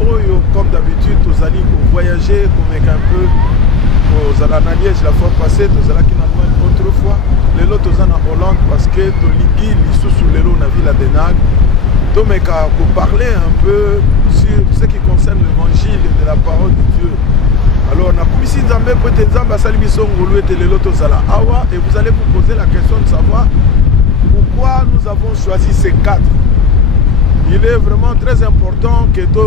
oyo comme d'habitude tozali voyager comme un peu aux Liège la fois passée tozalaki na Allemagne autrefois lelo toza na Hollande parce que tolingi lisusu lelo na ville de Nag tomeka pour parler un peu sur ce qui concerne l'évangile de la parole de Dieu. Alors na kumisi nzambe peut nzambe asali biso ngolu ete lelo tozala awa et vous allez vous poser la question de savoir pourquoi nous avons choisi ces quatre. Il est vraiment très important que tu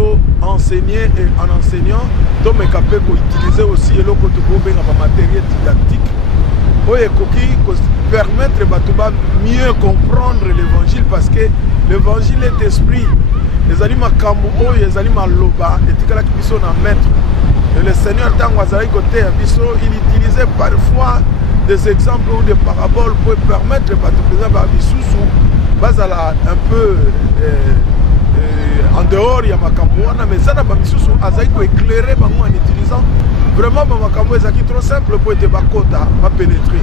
enseignes et en enseignant, tu es capable d'utiliser aussi le matériel didactique pour permettre de mieux comprendre l'évangile parce que l'évangile est esprit. Les animaux comme les animaux loba et maître. Et le Seigneur il utilisait parfois des exemples ou des paraboles pour permettre de un peu en dehors il y a Makamouana, mais ça n'a pas éclairé en utilisant vraiment Makamou est trop simple pour être bakota, pas pénétrer.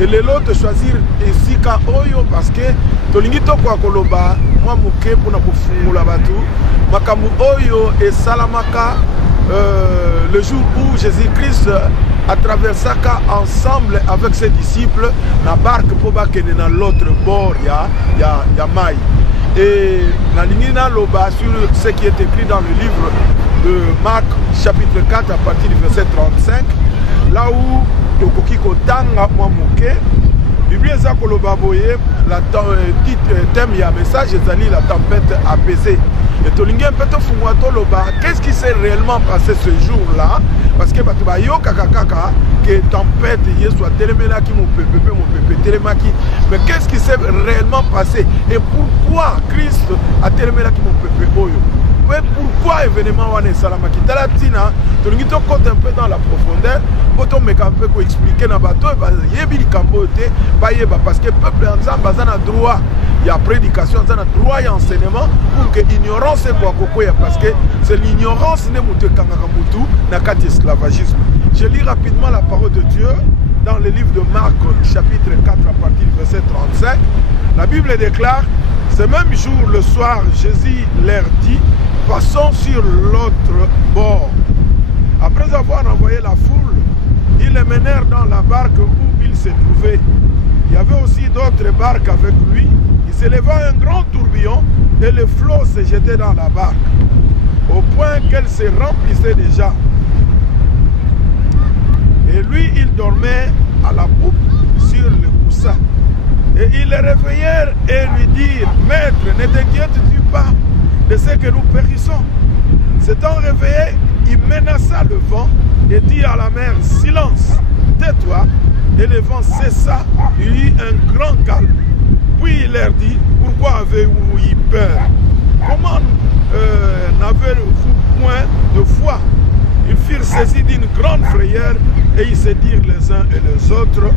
Et les lots de choisir ici Oyo parce que Tolingito kwa Koloba, moi Mouké pour na Fumula Batu, Makamou Oyo et Salamaka, le jour où Jésus-Christ a traversé ensemble avec ses disciples la barque pour baquer dans l'autre bord, il y a Maï. Et la ligne loba sur ce qui est écrit dans le livre de Marc chapitre 4 à partir du verset 35, là où Tokokiko Tanga Mwamuke, Bible Zakoloba Boye, la thème il y a message, c'est-à-dire la tempête apaisée. Et Tolingue un peu de Loba, qu'est-ce qui s'est réellement passé ce jour-là? Parce que Batubayo Kakakaka, que tempête hier soit téléménaki, mon pépé, télémaki. Mais qu'est-ce qui s'est réellement passé? Et pourquoi Christ a téléménaki mon pépé Oyo? Mais pourquoi événement Wane Salamaki? Talatina, Tolingue te compte un peu dans la profondeur, pour te mettre un peu pour expliquer dans le bateau, Yebi Kambote, parce que le peuple en Zambazan a droit. Il y a prédication, il y a droit et enseignement pour que l'ignorance soit quoi parce que c'est l'ignorance n'a qu'à esclavagisme. Je lis rapidement la parole de Dieu dans le livre de Marc chapitre 4 à partir du verset 35. La Bible déclare, ce même jour le soir, Jésus leur dit, passons sur l'autre bord. Après avoir envoyé la foule, ils les menèrent dans la barque où ils se trouvaient. Il y avait aussi d'autres barques avec lui. Il s'éleva un grand tourbillon et le flot se jetait dans la barque, au point qu'elle se remplissait déjà. Et lui, il dormait à la poupe sur le coussin. Et ils le réveillèrent et lui dirent, Maître, ne t'inquiètes-tu pas de ce que nous périssons? S'étant réveillé, il menaça le vent et dit à la mer, silence, tais-toi. Et le vent cessa, il y eut un grand calme. Puis il leur dit, pourquoi avez-vous eu peur? Comment n'avez-vous point de foi? Ils furent saisis d'une grande frayeur et ils se dirent les uns et les autres,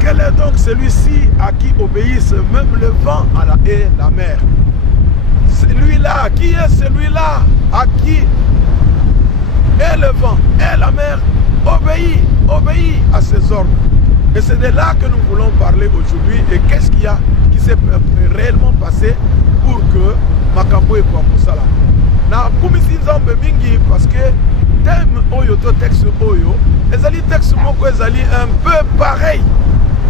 quel est donc celui-ci à qui obéissent même le vent et la mer? Celui-là, qui est celui-là à qui et le vent et la mer obéit à ses ordres? Et c'est de là que nous voulons parler aujourd'hui. Et qu'est-ce qui s'est réellement passé pour que Makambo et Kwamosala. Na kumisi nzambe mingi parce que thème oyo to texte oyo, ezali texte moko ezali un peu pareil.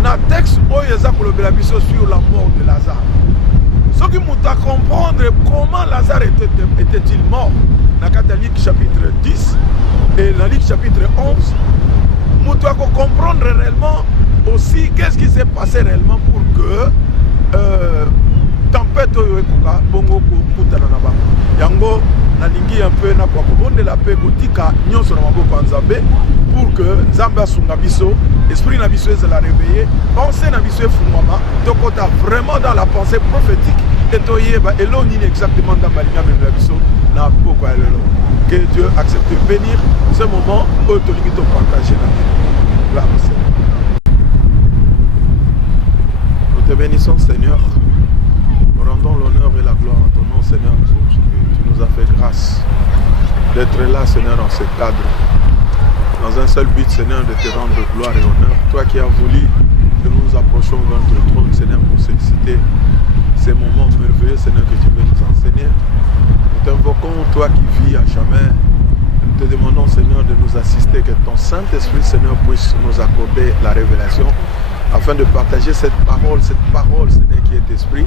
Na texte oyo eza kolobela biso sur la mort de Lazare. Ce qui nous a comprendre comment Lazare était-il mort. Dans Catholique chapitre 10 et dans Luc chapitre 11, nous devons comprendre réellement aussi qu'est-ce qui s'est passé réellement pour que tempête oyo ekoka bongo kutana na bango. Yango nalingi un peu na kwa kobonde la paix kotika nyonso na maboko ya Nzambe pour que Nzambe asunga biso, esprit na biso ezala réveillé, pensée na biso efungwama, tokota vraiment dans la pensée prophétique et toyeba eloni exactement dans balinga na biso na boko ya lelo. Que Dieu accepte de bénir ce moment où tolingi to partager na vie. Gloire au Seigneur. Nous te bénissons Seigneur. Nous rendons l'honneur et la gloire à ton nom Seigneur. Tu nous as fait grâce d'être là Seigneur dans ce cadre. Dans un seul but Seigneur de te rendre gloire et honneur. Toi qui as voulu que nous nous approchions vers ton trône Seigneur pour solliciter ces moments merveilleux, Seigneur, que tu veux nous enseigner. Nous t'invoquons, toi qui vis à jamais. Nous te demandons, Seigneur, de nous assister, que ton Saint-Esprit, Seigneur, puisse nous accorder la révélation afin de partager cette parole, Seigneur, qui est esprit,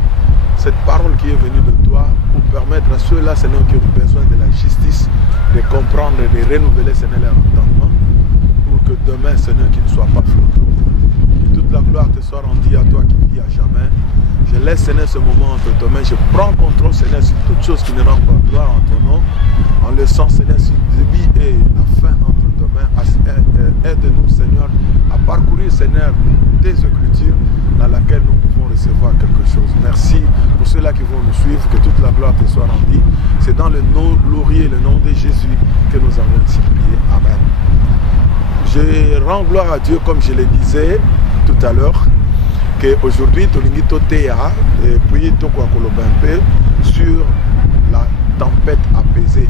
cette parole qui est venue de toi pour permettre à ceux-là, Seigneur, qui ont besoin de la justice, de comprendre et de renouveler, Seigneur, leur entendement, pour que demain, Seigneur, qu'ils ne soient pas flottés. Que toute la gloire te soit rendue à toi qui vis à jamais. Je laisse, Seigneur, ce moment entre tes mains. Je prends contrôle, Seigneur, sur toutes choses qui ne rendent pas gloire en ton nom. En laissant, Seigneur, sur le début et la fin entre tes mains. Aide-nous, Seigneur, à parcourir, Seigneur, tes écritures dans laquelle nous pouvons recevoir quelque chose. Merci pour ceux-là qui vont nous suivre. Que toute la gloire te soit rendue. C'est dans le nom glorieux, le nom de Jésus que nous avons ainsi prié. Amen. Je rends gloire à Dieu, comme je le disais tout à l'heure, qu'aujourd'hui, Tolingi Totea, et puis Tokwa Kolobempe, sur la tempête apaisée.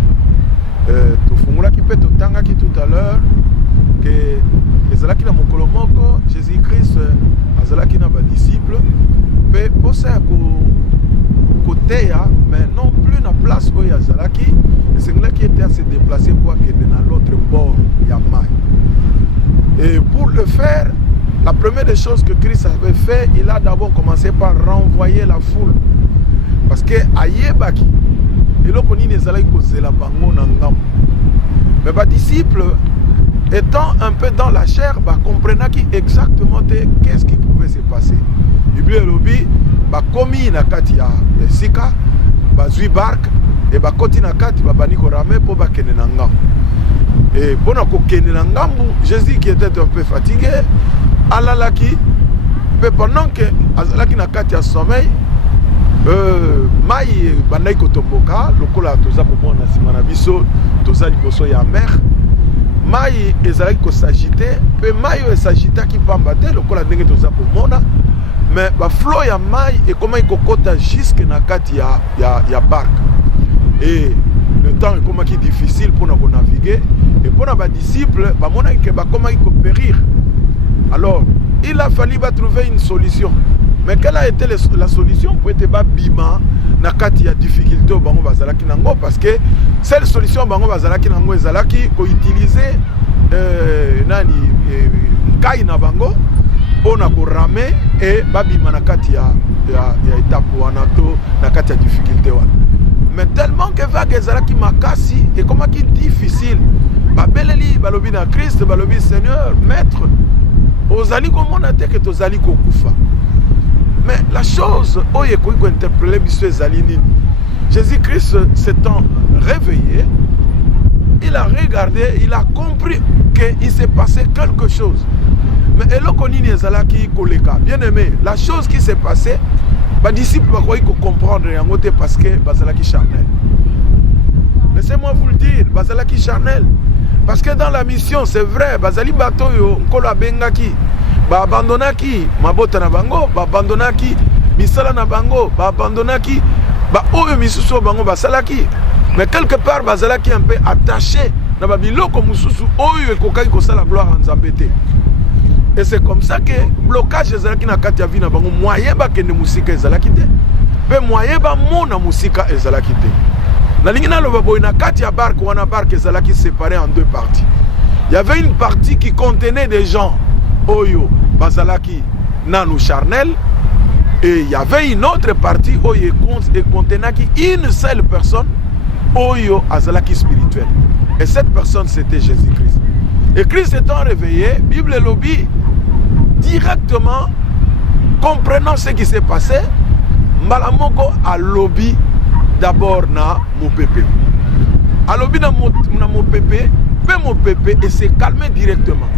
Tofungula qui peut tanga qui tout à l'heure, que Ezalaki na Mokolomoko, Jésus-Christ, Azalaki na ba disciple, peut poser à côté, mais non plus na place où Azalaki, et c'est là qui était à se déplacer pour que dans l'autre bord, il y a maille. Et pour le faire, la première des choses que Christ avait fait, il a d'abord commencé par renvoyer la foule. Parce que Ayebaki, il a connu les alaïs causer la bango nangam. Mais les disciples, étant un peu dans la chair, comprenaient exactement qu'est-ce qui pouvait se passer. Il y a lobby, commis na kati ya sika, zui barque, et koti na kati bani ko rame pour bakene nangam. Et pour Jésus qui était un peu fatigué, alalaki, mais pendant que azalaki na kati ya sommeil, mai bandai kotomboka, lokola toza komona simana biso, toza liboso ya mer, mai ezalaki ko s'agiter, pe mai s'agitaki pambate, lokola ndenge toza komona, mais ba flow ya mai et comment il kokota jusque na kati ya barque. Et le temps est comme difficile pour nous naviguer. Et pour nos disciples, comment ils peuvent périr. Alors, il a fallu trouver une solution. Mais quelle a été la solution pour être bima na kati ya difficulté au bango bazalaki nango, parce que cette solution bango bazalaki nango ezalaki ko utiliser nani kai na bango pour na ko ramer et babima na kati ya étape wana to na kati ya difficulté wana. Mais tellement que vague ezalaki makasi et comment qui difficile. Babeleli balobi na Christ balobi Seigneur maître ozali komona te que tozali kokufa. Mais la chose oye ko interpeller biso ezali nini. Jésus-Christ s'étant réveillé, il a regardé, il a compris qu'il s'est passé quelque chose. Mais eloko nini ezalaki koleka. Bien aimé, la chose qui s'est passée, les disciples ne comprendre parce que bazalaki charnel. Laissez-moi vous le dire, bazalaki charnel. Parce que dans la mission, c'est vrai, bazali bato yo nkolo abengaki, ba abandonaki mabota na bango, ba abandonaki misala na bango, ba abandonaki ba oyo misusu bango basalaki. Mais quelque part bazalaki un peu attaché na ba biloko mususu oyo ekokaki kosala gloire en Nzambe te. Et c'est comme ça que blocage ezalaki na kati ya vie na bango moyen ba kende musika ezalaki te. Pe moyen ba mona musika ezalaki te. Na lingina loba boy na kati ya barque wana barque ezalaki séparée en deux parties. Il y avait une partie qui contenait des gens oyo bazalaki nanu charnel et il y avait une autre partie oyo contenait une seule personne oyo azalaki spirituel. Et cette personne c'était Jésus-Christ. Et Christ étant réveillé, Bible lobby directement comprenant ce qui s'est passé, Malamoko a lobby d'abord na Mopepe. A lobby na Mopepe, pe Mopepe et s'est calmé directement.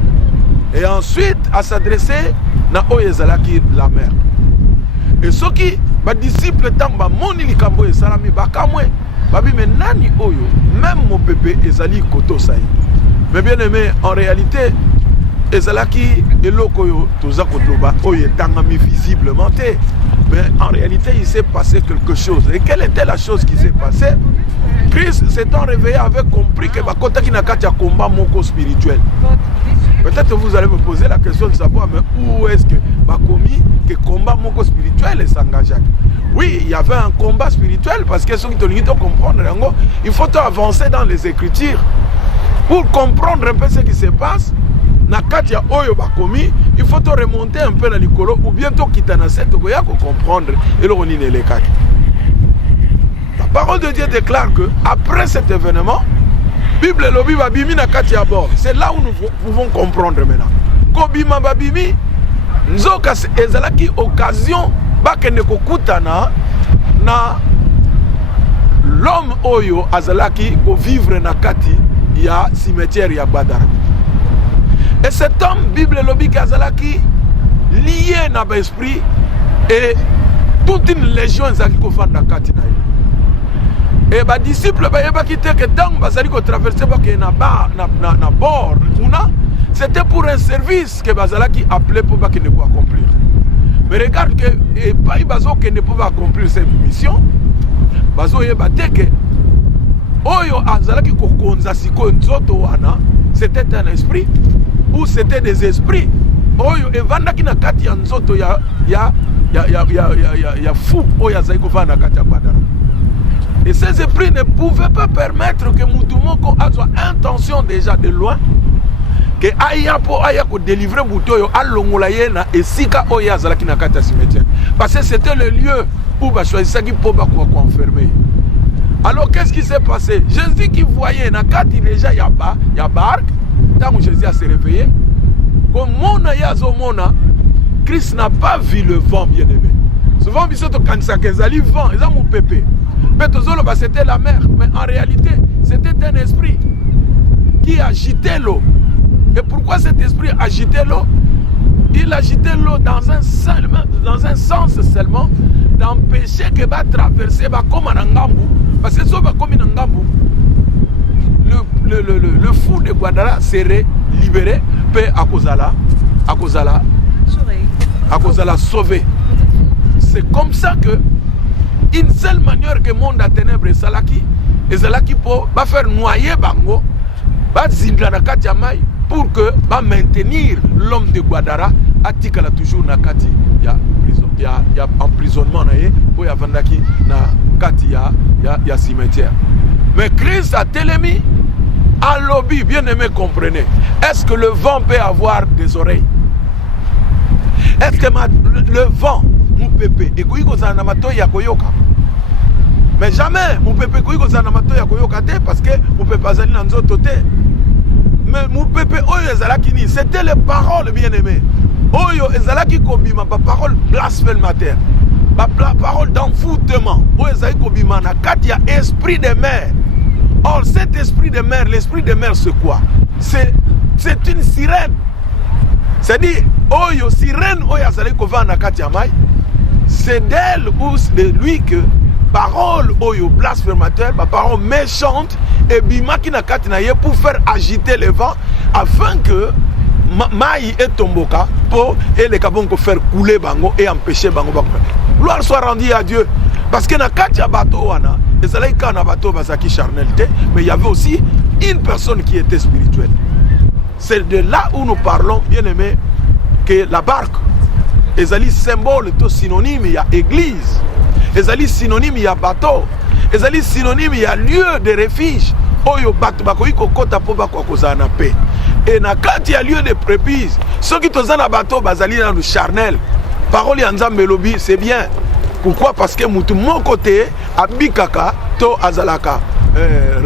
Et ensuite à s'adresser na Oyezalaki la mer. Et ceux qui ba disciple tamba moni likambo et salami bakamwe, babi menani oyo, même Mopepe ezali koto saï. Mais bien aimé, en réalité, ezalaki eloko oyo toza koloba oyo etangami visiblement te, mais en réalité il s'est passé quelque chose. Et quelle était la chose qui s'est passée? Christ s'étant réveillé avait compris que bakotaki na kati ya combat moko spirituel. Peut-être vous allez me poser la question de savoir mais où est-ce que bakomi que combat moko spirituel s'engage? Oui, il y avait un combat spirituel parce que ceux qui te comprendre, il faut avancer dans les Écritures pour comprendre un peu ce qui se passe. Na kati ya oyo bakomi, il faut remonter un peu dans l'ikolo ou bientôt quitter na cette oya ko comprendre et le ronine les kaki. La parole de Dieu déclare que après cet événement, Bible lobi babimi na kati ya bord. C'est là où nous pouvons comprendre maintenant. Kobima babimi nzoka ezalaki occasion bakende kokutana na l'homme oyo azalaki ko vivre na kati ya cimetière ya Badara. Et cet homme, Bible lobi kazalaki lié na l'esprit et toute une légion ezalaki ko fanda kati na ye. Et les disciples qui étaient que tant bazali ko traverser na bord c'était pour un service que bazalaki appelé pour ba ne pas accomplir. Mais regarde que et pas bazo que ne peut accomplir cette mission. Bazo yeba teke oyo azalaki ko konza siko nzoto wana, c'était un esprit ou c'était des esprits. Oyo evandaki na kati ya nzoto ya fou oyo azali ko vanda kati ya Badara. Et ces esprits ne pouvaient pas permettre que Moutoumoko soit intention déjà de loin que aya po aya ko délivrer Moutoyo à Longolayena et Sika Oya Zalaki na kati cimetière. Parce que c'était le lieu où ba choisissaki po ba ko enfermer. Alors qu'est-ce qui s'est passé? Jésus qui voyait na kati déjà ya barque, tant que Jésus a se réveillé, comme mona ya zomona, Christ n'a pas vu le vent bien-aimé. Souvent bisoto kanisa kezali vent, eza mon pépé. C'était la mer, mais en réalité, c'était un esprit qui agitait l'eau. Et pourquoi cet esprit agitait l'eau? Il agitait l'eau dans un sens seulement d'empêcher que va traverser comme un ngambu. Parce que ça va comme un ngambu. Le fou de Guadara serait libéré, puis à Kozala sauvé. C'est comme ça que une seule manière que le monde a ténèbres et Zalaki pour faire noyer Bango, pour que maintenir l'homme de Guadara a toujours na kati ya prison, ya emprisonnement pour y avandaki na kati ya cimetière. Mais Christ a télémi en lobby, bien aimé, comprenez. Est-ce que le vent peut avoir des oreilles? Est-ce que le vent mon pépé et koyiko zanamato ya koyoka? Mais jamais mon pépé koyiko zanamato ya koyoka te parce que mon pépé azali na nzoto te. Mais mon pépé oyo ezalaki ni, c'était les paroles bien-aimées. Oyo ezalaki kobima ba parole blasphémateur. Ba parole d'envoûtement. Oyo ezalaki kobima na kati ya esprit de mer. Or cet esprit de mer, l'esprit de mer c'est quoi? C'est une sirène. C'est-à-dire oyo sirène oyo azalaki kova na kati ya mai. C'est d'elle ou de lui que parole oyo blasphémateur, parole méchante et bimaki na kati na ye pour faire agiter le vent afin que mai et tomboka pour et les kabonko faire couler bango et empêcher bango bango. Gloire soit rendue à Dieu parce que na kati ya bateau wana ezalaki kana bateau bazaki charnalité, mais il y avait aussi une personne qui était spirituelle. C'est de là où nous parlons, bien aimé, que la barque ezali symbole to synonyme il y a église, ezali synonyme il y a bateau, ezali synonyme il y a lieu de refuge oyo bato bakoki kokota po bako kozala na paix. Et na kati ya lieu de prépice ceux qui toza na bateau bazali na charnel. Parole ya Nzambe lobi c'est bien. Pourquoi? Parce que mutu mon côté abikaka to azalaka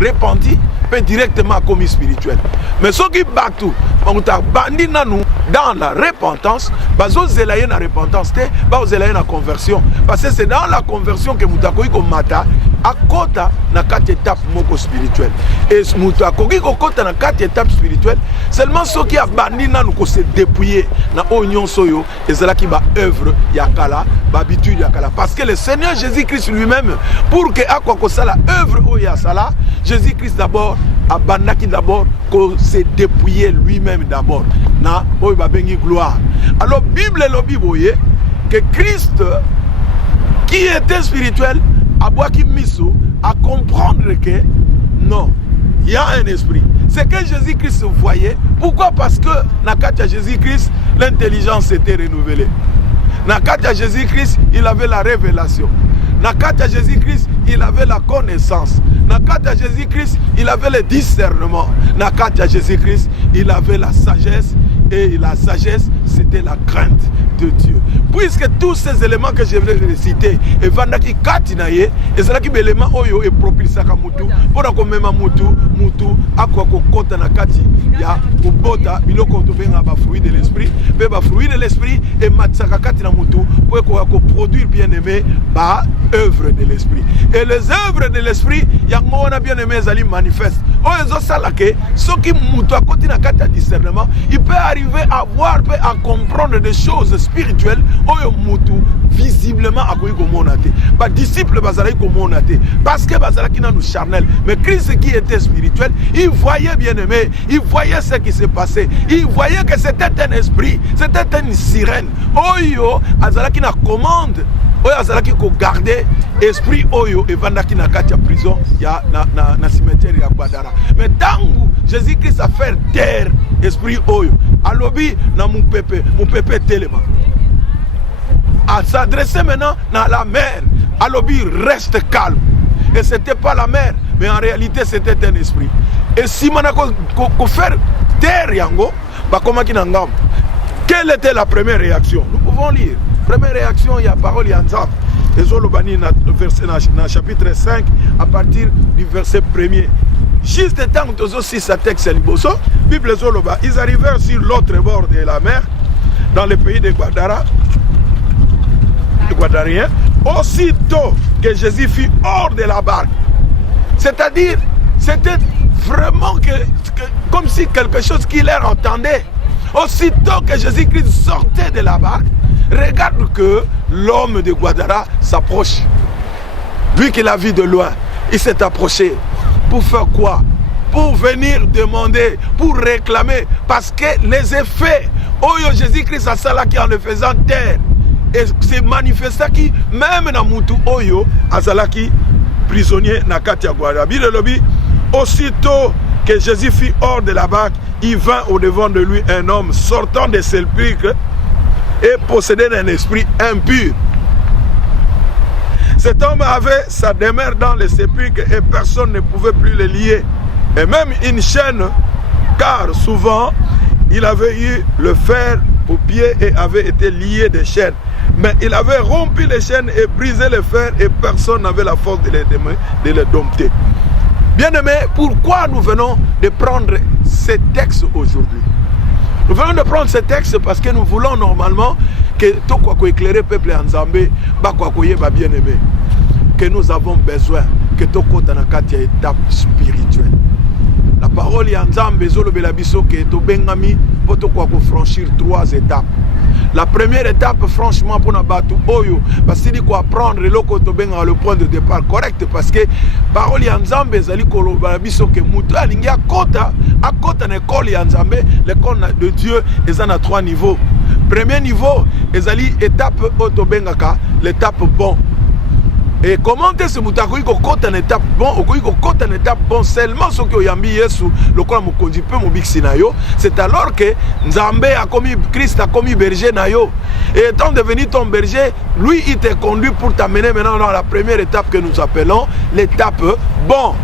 repenti peut directement commis spirituel. Mais ceux qui battent bandi nanou dans la repentance, bazo zelaye na repentance te, bazo zelaye na conversion. Parce que c'est dans la conversion que mutakoyi ko mata akota na 4 étapes moko spirituelles. Et mutakoyi ko kota na 4 étapes spirituelles, seulement ceux qui a bandi nanou ko se dépouiller na onyon soyo ezalaki ba œuvre yakala, ba habitude yakala. Parce que le Seigneur Jésus-Christ lui-même pour que akwa ko sala œuvre oya sala, Jésus-Christ d'abord abandaki d'abord ko se dépouiller lui-même d'abord. na oyo babengi gloire. Alors Bible lobi boye que Christ qui était spirituel a boaki miso à comprendre que non, il y a un esprit. C'est que Jésus-Christ voyait. Pourquoi? Parce que dans le cas de Jésus-Christ, l'intelligence s'était renouvelée. Dans le cas de Jésus-Christ, il avait la révélation. Dans le cas de Jésus-Christ, il avait la connaissance. Dans le cas de Jésus-Christ, il avait le discernement. Dans le cas de Jésus-Christ, il avait la sagesse. Et la sagesse, c'était la crainte de Dieu. Puisque tous ces éléments que je viens de citer, et vandaki katinaye, et c'est là qui élément oyo et propulsa kamutu, pour qu'on même mutu akwa kota na kati ya ubota biloko to benga ba fruit de l'esprit, pe ba fruit de l'esprit et matsaka kati na mutu pour qu'on produire bien-aimé ba œuvre de l'esprit. Et les œuvres de l'esprit, yango on a bien-aimé zali manifeste. Oyo salake, ce qui mutu à côté na kati ya discernement, il peut arriver à voir, peut à comprendre des choses spirituelles. Oyo mutu visiblement a koyi komonate. Ba disciple bazalaki komonate parce que bazalaki na nous charnel. Mais Christ qui était spirituel, il voyait bien aimé, il voyait ce qui se passait. Il voyait que c'était un esprit, c'était une sirène. Oyo azalaki na commande. Oyo azalaki ko garder esprit oyo et vandaki na kati ya prison ya na cimetière ya Badara. Mais tangu Jésus-Christ a fait taire esprit oyo. Alobi na mon pépé téléma. À s'adresser maintenant dans la mer. Alobi reste calme. Et c'était pas la mer, mais en réalité c'était un esprit. Et si on a faire taire yango, bah comment qui n'engam? Quelle était la première réaction? Nous pouvons lire. Première réaction, il y a parole, il y a Nzam. Et Zolobani dans le chapitre 5, à partir du verset 1er. Juste tant que tu as ce texte, Bible Zoloba, ils arrivèrent sur l'autre bord de la mer, dans le pays de Guadara, les Guadariens, aussitôt que Jésus fut hors de la barque. C'est-à-dire, c'était vraiment comme si quelque chose qui leur entendait. Aussitôt que Jésus-Christ sortait de la barque, regarde que l'homme de Guadara s'approche. Lui qui l'a vu de loin, il s'est approché. Pour faire quoi? Pour venir demander, pour réclamer. Parce que les effets, Oyo Jésus-Christ a ça là qui en le faisant taire. Et c'est manifesté qui, même dans Moutou Oyo, a ça là qui prisonnier na Katia Guadara. Aussitôt que Jésus fut hors de la barque, il vint au-devant de lui un homme sortant des sépulcres et possédé d'un esprit impur. Cet homme avait sa demeure dans les sépulcres et personne ne pouvait plus le lier. Et même une chaîne, car souvent il avait eu le fer aux pieds et avait été lié des chaînes. Mais il avait rompu les chaînes et brisé le fer et personne n'avait la force de les dompter. Bien-aimés, pourquoi nous venons de prendre ces textes aujourd'hui? Nous venons de prendre ces textes parce que nous voulons normalement que tout quoi éclairer le peuple en Zambie, bien-aimé, que nous avons besoin que tout côté dans une étape spirituelle. La parole est en Zambie, que tout bengami pour tout quoi franchir 3 étapes. La première étape, franchement, pour nous battre, parce qu'il faut apprendre le point de départ correct. Parce que la parole en Zambie, c'est que Moutou Alingi à côté de l'école en Zambie, l'école de Dieu est à 3 niveaux. Premier niveau, c'est l'étape l'étape bon. Et comment est-ce que tu as côté en étape bon, côté en étape bon seulement ce que Yambi Yesu, le quoi me conduit peu mon bixinayo, c'est alors que Nzambe a commis, Christ a commis berger nayo. Et étant devenu ton berger, lui il te conduit pour t'amener maintenant dans la première étape que nous appelons l'étape bon.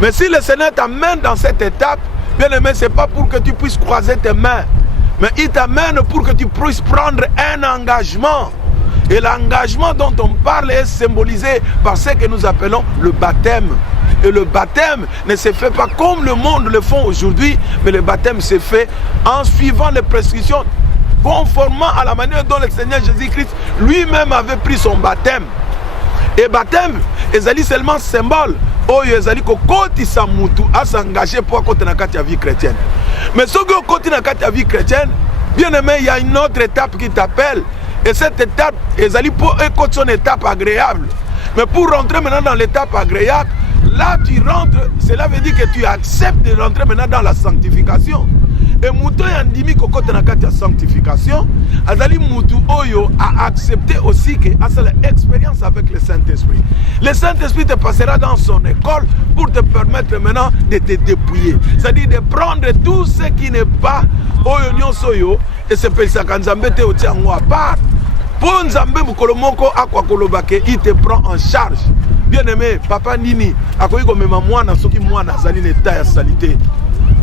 Mais si le Seigneur t'amène dans cette étape, bien aimé, c'est pas pour que tu puisses croiser tes mains, mais il t'amène pour que tu puisses prendre un engagement. Et l'engagement dont on parle est symbolisé par ce que nous appelons le baptême. Et le baptême ne se fait pas comme le monde le font aujourd'hui, mais le baptême se fait en suivant les prescriptions, conformément à la manière dont le Seigneur Jésus-Christ lui-même avait pris son baptême. Et baptême, c'est seulement symbole. Oh, ezali ko koti sa mutu à s'engager pour côté na kati ya vie chrétienne. Mais ce que côté na kati ya vie chrétienne, bien aimé, il y a une autre étape qui t'appelle. Et cette étape, ezali pour écouter son étape agréable. Mais pour rentrer maintenant dans l'étape agréable, là tu rentres, cela veut dire que tu acceptes de rentrer maintenant dans la sanctification. Et muto yandimi kokota na kati ya sanctification, azali mutu oyo a accepté aussi que a l'expérience avec le Saint-Esprit. Le Saint-Esprit te passera dans son école pour te permettre maintenant de te dépouiller. C'est-à-dire de prendre tout ce qui n'est pas oyo nyonso yo et se pelisa kanzambe te oti yango à part. Pour nzambe mukolo moko akwa kolobake, il te prend en charge. Bien aimé, papa nini akoyi komema mwana soki mwana azali l'état ya salité.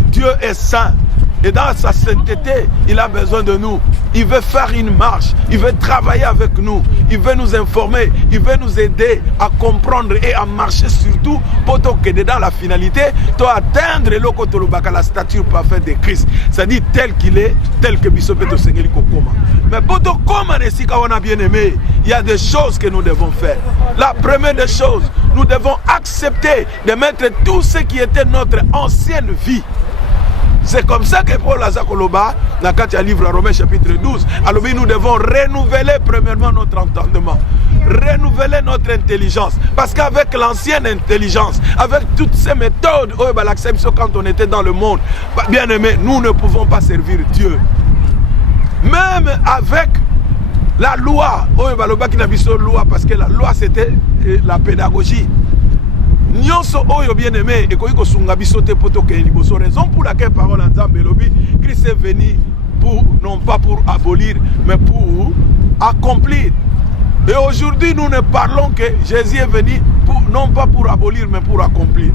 Dieu est saint. Et dans sa sainteté, il a besoin de nous. Il veut faire une marche. Il veut travailler avec nous. Il veut nous informer. Il veut nous aider à comprendre et à marcher surtout pour que dans la finalité, tu atteindre la stature parfaite de Christ. C'est-à-dire tel qu'il est, tel que Bisopé Seigneur Kokoma. Mais pour tout comme on a bien aimé, il y a des choses que nous devons faire. La première des choses, nous devons accepter de mettre tout ce qui était notre ancienne vie. C'est comme ça que Paul Azakoloba, dans le livre Romains chapitre 12, alors nous devons renouveler premièrement notre entendement, renouveler notre intelligence. Parce qu'avec l'ancienne intelligence, avec toutes ces méthodes, quand on était dans le monde, bien aimé, nous ne pouvons pas servir Dieu. Même avec la loi, parce que la loi c'était la pédagogie. Nyonso oyo bien aimé et koyi kosunga biso te poto ke liboso, raison pour laquelle parole en Nzambe lobi Christ est venu pour non pas pour abolir mais pour accomplir. Et aujourd'hui nous ne parlons que Jésus est venu pour, non pas pour abolir mais pour accomplir.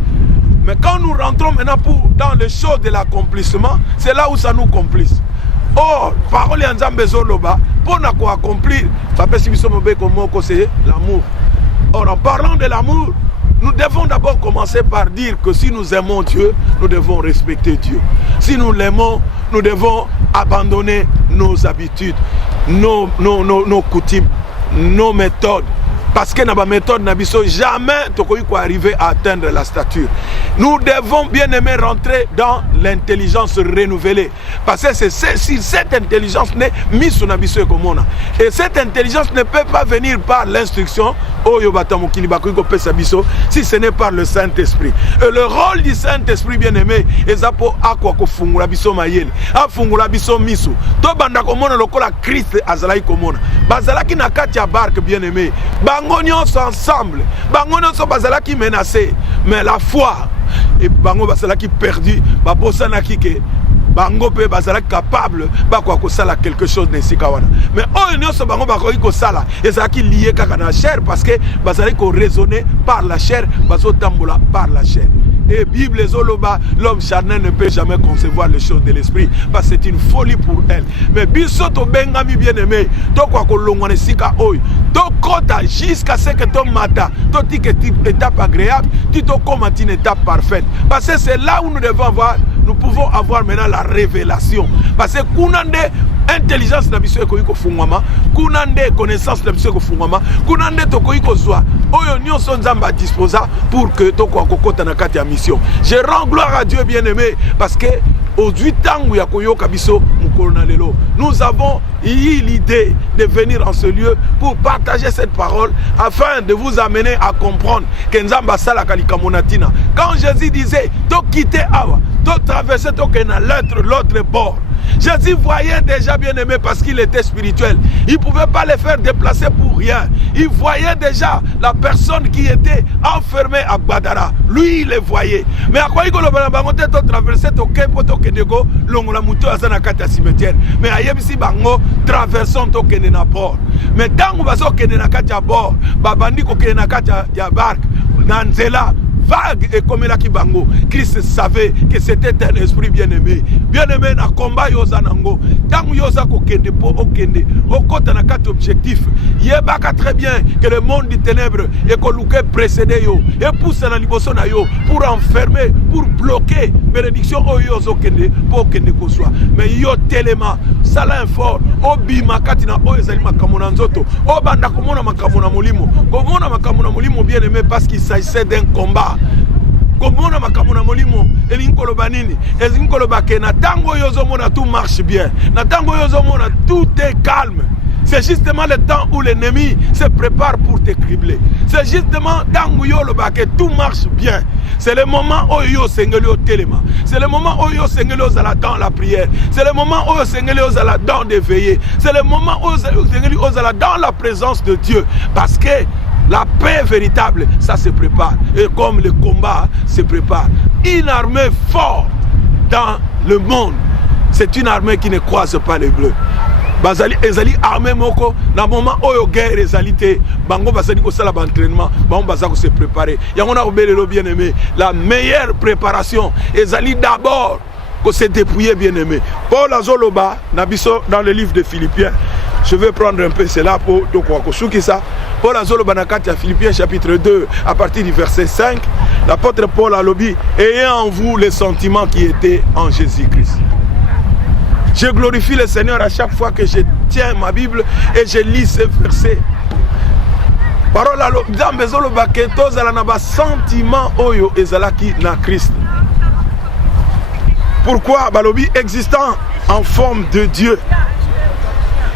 Mais quand nous rentrons maintenant dans le show de l'accomplissement, c'est là où ça nous complice. Or, parole en Nzambe zoloba pour na ko accomplir, papa si biso mobe comment c'est l'amour. Or en parlant de l'amour, nous devons d'abord commencer par dire que si nous aimons Dieu, nous devons respecter Dieu. Si nous l'aimons, nous devons abandonner nos habitudes, nos coutumes, nos méthodes. Parce que dans la méthode, jamais tu peux arriver à atteindre la stature. Nous devons bien aimer rentrer dans l'intelligence renouvelée. Parce que c'est si cette intelligence n'est mise sur Nabiso comme et cette intelligence ne peut pas venir par l'instruction, si ce n'est par le Saint-Esprit. Et le rôle du Saint-Esprit bien aimé, est pour akwa fungula biso mayele, afungula biso miso. To banda komona lokola Christ azalaki komona. Bazalaki na kati ya barque bien aimé. Bango nyonso ensemble, bango nyonso bazalaki menacé, mais la foi et bango bazalaki perdu, ba bosanaki ke bango pe bazalaki capable ba kwa kosala quelque chose nesika wana. Mais oyo nyonso bango bakoki kosala ezalaki lié kaka na chair parce que bazalaki ko raisonner par la chair, bazotambola par la chair. Et Bible et Zoloba, l'homme charnel ne peut jamais concevoir les choses de l'esprit parce que c'est une folie pour elle. Mais bisoto bengami bien aimé, to kwa kolongwane sika oy, to kota jusqu'à ce que ton mata, to tique étape agréable, tu to comme une étape parfaite. Parce que c'est là où nous pouvons avoir maintenant la révélation. Parce que kunande intelligence na biso ekoyi kofungwama, kunande connaissance na biso ekofungwama, kunande tokoyi kozwa oyo nyonso Nzambe disposa pour que toko kokota na kati ya mission. Je rends gloire à Dieu bien-aimé parce que aux 8 ans où yakoyoka biso mukolo lelo, nous avons eu l'idée de venir en ce lieu pour partager cette parole afin de vous amener à comprendre que Nzamba sala kalikamonatina. Quand Jésus disait to quitter awa, to traverser to kena l'autre bord. Jésus voyait déjà bien aimé parce qu'il était spirituel. Il ne pouvait pas les faire déplacer pour rien. Il voyait déjà la personne qui était enfermée à Badara. Lui, il les voyait. Mais à quoi il a traversé au Kepoto Kenego, l'ongola mouto à Zanakata cimetière. Mais à Yebisi Bango, traversons au Kenenaport. Mais tant que vous avez Kenenakata bord, Babandi Kenenakata Yabark, Nanzela. Vague et comme la Kibango, Christ savait que c'était un esprit bien-aimé. Bien-aimé na combat yozanango. Tant yoza ko kende po okende. Okota na quatre objectifs. Yebaka très bien que le monde du ténèbre est coluqué précédé yo. Et pousse na liboso na yo pour enfermer, pour bloquer bénédiction oyozo kende pour kende ko soit. Mais yo tellement sala un fort. Obi makati na oyezali makamona nzoto. Obanda komona makamona molimo. Komona makamona molimo bien-aimé parce qu'il s'agissait d'un combat. Komona makamona molimo elinkolo banini elinkolo bakena tango yozo mona tout marche bien na tango yozo mona tout est calme c'est justement le temps où l'ennemi se prépare pour te cribler. C'est justement dans que tout marche bien. C'est le moment où yo sengeli au téléma. C'est le moment où yo sengeli aux ala dans la prière. C'est le moment où yo sengeli aux ala dans des veillées. C'est le moment où yo sengeli aux ala dans la présence de Dieu. Parce que la paix véritable, ça se prépare. Et comme le combat se prépare. Une armée forte dans le monde, c'est une armée qui ne croise pas les bleus. Bazali ezali armée moko na moment oyo guerre ezalité bango bazali ko sala entraînement bango bazako se préparer yango na obelelo bien aimé la meilleure préparation ezali d'abord que se dépouiller bien aimé. Paul azoloba na biso dans le livre de Philippiens, je vais prendre un peu cela pour donc kosuki ça. Paul azoloba na kati ya Philippiens chapitre 2 à partir du verset 5, l'apôtre Paul alobi ayant en vous les sentiments qui étaient en Jésus-Christ. Je glorifie le Seigneur à chaque fois que je tiens ma Bible et je lis ces versets. Parole à l'Ambezolo Baketo Zalanaba sentiment oyo ezalaki na Christ. Pourquoi Balobi existant en forme de Dieu?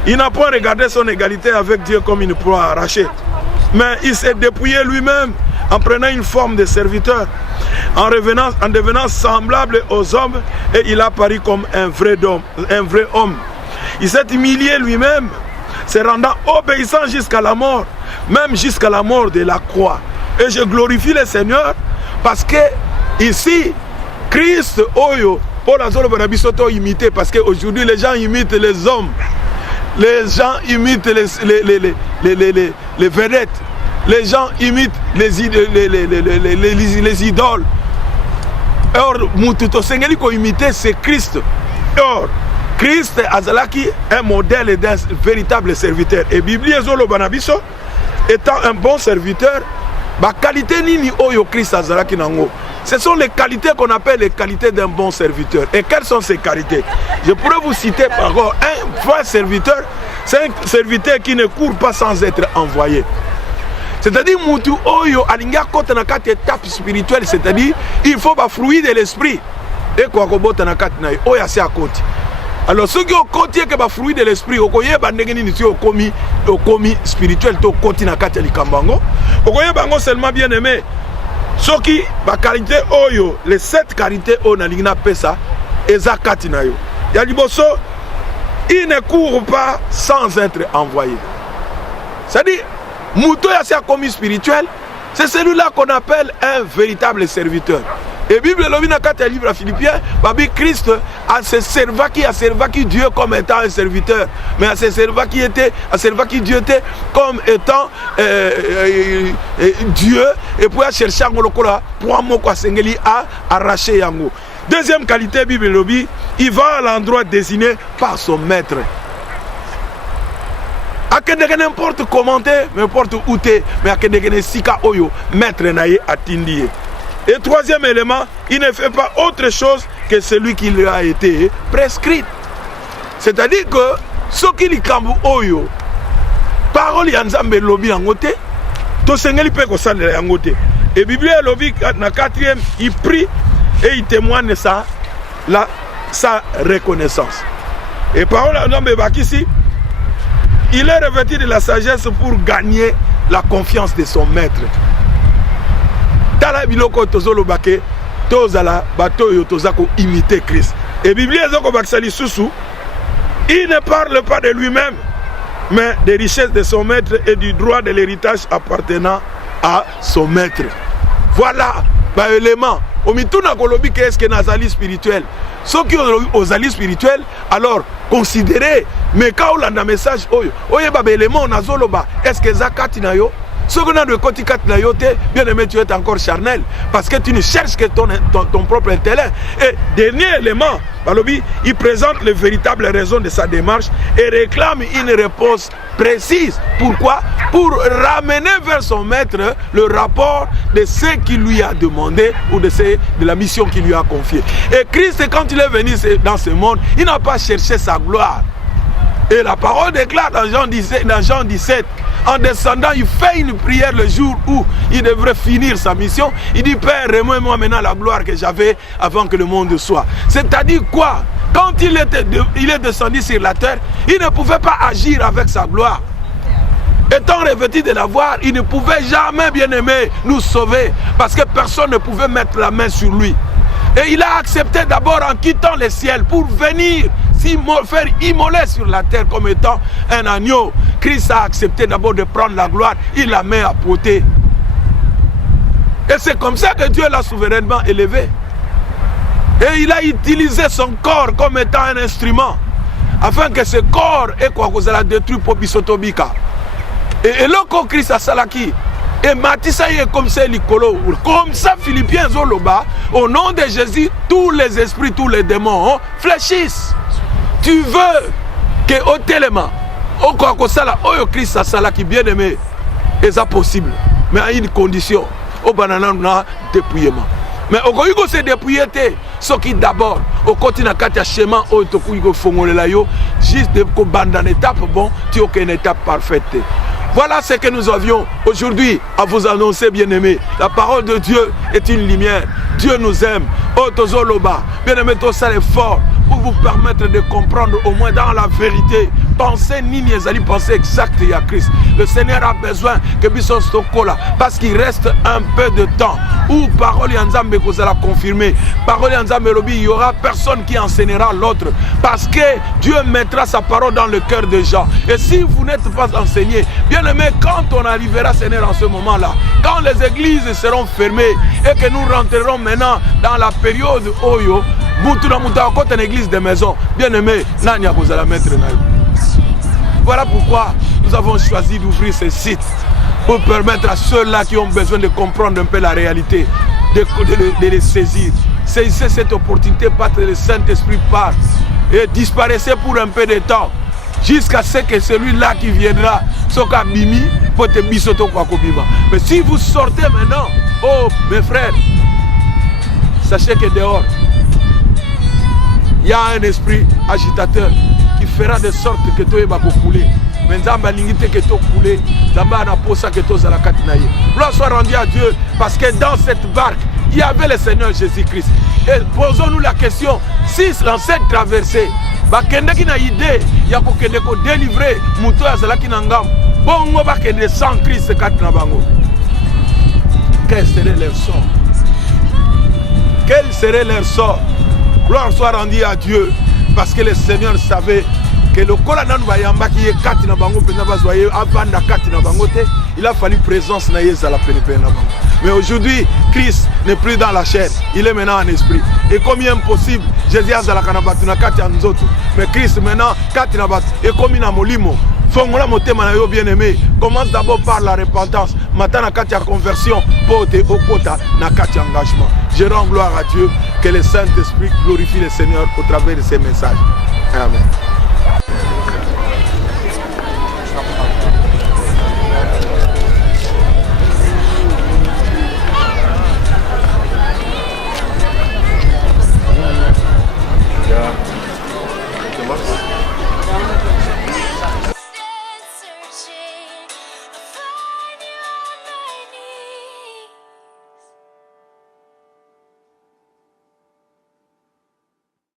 Il n'a pas regardé son égalité avec Dieu comme une proie arrachée. Mais il s'est dépouillé lui-même en prenant une forme de serviteur, en devenant semblable aux hommes, et il a paru comme un vrai homme. Il s'est humilié lui-même, se rendant obéissant jusqu'à la mort, même jusqu'à la mort de la croix. Et je glorifie le Seigneur parce que ici, Christ, Oyo, Paul Azolo Banabisoto imité, parce qu'aujourd'hui les gens imitent les hommes, les gens imitent les vedettes. Les gens imitent les idoles. Or, Mututo Sengeli ko imiter, c'est Christ. Or, Christ azalaki un modèle d'un véritable serviteur. Et Bible Zolo Banabiso, étant un bon serviteur, ba qualité nini oyo Christ azalaki nango. Ce sont les qualités qu'on appelle les qualités d'un bon serviteur. Et quelles sont ces qualités? Je pourrais vous citer par exemple un vrai serviteur, c'est un serviteur qui ne court pas sans être envoyé. C'est-à-dire, Moutou Oyo, Alinga Kota na kati étape spirituelle, c'est-à-dire, il faut pas fruit de l'esprit. Et quoi que bota na kati na Oya c'est à côté. Alors, ceux qui ont côté que ba fruit de l'esprit, Okoye bandengeni ni au komi spirituel, to koti na kati likambango. Okoye bango seulement bien aimé. Ceux qui ba qualité Oyo, les 7 qualités o na lingna pesa, eza kati na yo. Ya liboso, il ne court pas sans être envoyé. C'est-à-dire, Mouto Yassia commis spirituel, c'est celui-là qu'on appelle un véritable serviteur. Et Bible Lovina Kata livre à Philippiens, Babi Christ a servi Dieu comme étant un serviteur, mais a servi Dieu comme étant Dieu, et pour chercher un lokola pour un mot sengeli à arracher yango. Deuxième qualité Bible Lobi, il va à l'endroit désigné par son maître. N'importe comment, n'importe où t'es, mais à sika oyo, maître naye atindie. Et troisième élément, il ne fait pas autre chose que celui qui lui a été prescrit. C'est-à-dire que ce qui lui kambu oyo, parole yanzambe lobi angote, to sengeli pe ko sala yangote. Et Bible lobi na 4e, il prie et il témoigne sa reconnaissance. Et parole yanzambe bakisi, il est revêtu de la sagesse pour gagner la confiance de son maître. Tala biloko tozolo bake tozala bato yo tozako imiter Christ. Et Bible ezoko baksali susu, il ne parle pas de lui-même, mais des richesses de son maître et du droit de l'héritage appartenant à son maître. Voilà ba élément. Omituna kolobi que est-ce que nazali spirituel. Ceux qui ont osali spirituel, alors considérez, mais quand on a un message, oye ba élément nazoloba, est-ce que zakati na yo? Ce qu'on a de côté bien aimé, tu es encore charnel parce que tu ne cherches que ton propre intellect. Et dernier élément, Balobi, il présente les véritables raisons de sa démarche et réclame une réponse précise. Pourquoi? Pour ramener vers son maître le rapport de ce qu'il lui a demandé ou de la mission qu'il lui a confiée. Et Christ, quand il est venu dans ce monde, il n'a pas cherché sa gloire. Et la parole déclare dans Jean 17, en descendant, il fait une prière le jour où il devrait finir sa mission. Il dit, Père, remets-moi maintenant la gloire que j'avais avant que le monde soit. C'est-à-dire quoi? quand il est descendu sur la terre, il ne pouvait pas agir avec sa gloire. Étant revêtu de la gloire, il ne pouvait jamais, bien aimé, nous sauver, parce que personne ne pouvait mettre la main sur lui. Et il a accepté d'abord en quittant le ciel pour venir faire immoler sur la terre comme étant un agneau. Christ a accepté d'abord de prendre la gloire, il la met à portée. Et c'est comme ça que Dieu l'a souverainement élevé. Et il a utilisé son corps comme étant un instrument, afin que ce corps ait quoi que cela détruit pour Bisotobika. Et là, quand Christ a salaki, et Matissa est comme ça, comme ça, Philippiens Zoloba, au nom de Jésus, tous les esprits, tous les démons fléchissent. Tu veux que au téléma, au quoi que cela, au Christ a salaki, bien aimé, et ça possible, mais à une condition, au banana, dépouillement. Mais au Goïgo se dépouiller, ce qui d'abord, au continent, quand il y a chemin, au Tokuigo Fongolelayo, juste de bande en étape, bon, tu as une étape parfaite. Voilà ce que nous avions aujourd'hui à vous annoncer, bien-aimés. La parole de Dieu est une lumière. Dieu nous aime. Oh, Tozoloba, bien-aimé, tout ça est fort pour vous permettre de comprendre au moins dans la vérité. Pensez Nini Ezali, pensez exact à Christ. Le Seigneur a besoin que Bisson Stokola, parce qu'il reste un peu de temps où parole Yanzambe vous allez confirmer. Parole Yanzambe Lobi, il y aura personne qui enseignera l'autre. Parce que Dieu mettra sa parole dans le cœur des gens. Et si vous n'êtes pas enseigné, bien aimé, quand on arrivera, Seigneur, en ce moment-là, quand les églises seront fermées et que nous rentrerons maintenant dans la période Oyo, une église de maison, bien aimé, Nanya vous allez mettre. Voilà pourquoi nous avons choisi d'ouvrir ce site pour permettre à ceux-là qui ont besoin de comprendre un peu la réalité, de les saisir. Saisissez cette opportunité parce que le Saint-Esprit part et disparaissez pour un peu de temps jusqu'à ce que celui-là qui viendra soit Bimi pour te bisoto kwa kobima. Mais si vous sortez maintenant, oh mes frères, sachez que dehors, il y a un esprit agitateur qui fera de sorte que tu vas couler. Mais Zamba l'ingité que tu couler, Zamba n'a pas ça que tu as la katinaye. Gloire soit rendue à Dieu parce que dans cette barque, il y avait le Seigneur Jésus-Christ. Et posons-nous la question, si dans cette traversée, bakende qui n'a idée, il y a pour délivrer Mouto Azalaki Nangam, bongo bakende sans Christ katina bango. Quel serait leur sort? Quel serait leur sort? Gloire soit rendue à Dieu, parce que le Seigneur savait que le Kolanan Bayamba qui est Katina Bango, il a fallu présence na Yezala Penepena Bango. Mais aujourd'hui, Christ n'est plus dans la chair, il est maintenant en esprit. Et comme il est impossible, Jésus a la Kanabatuna Katia Nzoto, mais Christ maintenant, Katina Bat, et comme il a Molimo. Fongola motema na yo bien-aimé, commence d'abord par la repentance. Maintenant na katia conversion, pote okota na katia engagement. Je rends gloire à Dieu, que le Saint-Esprit glorifie le Seigneur au travers de ces messages. Amen.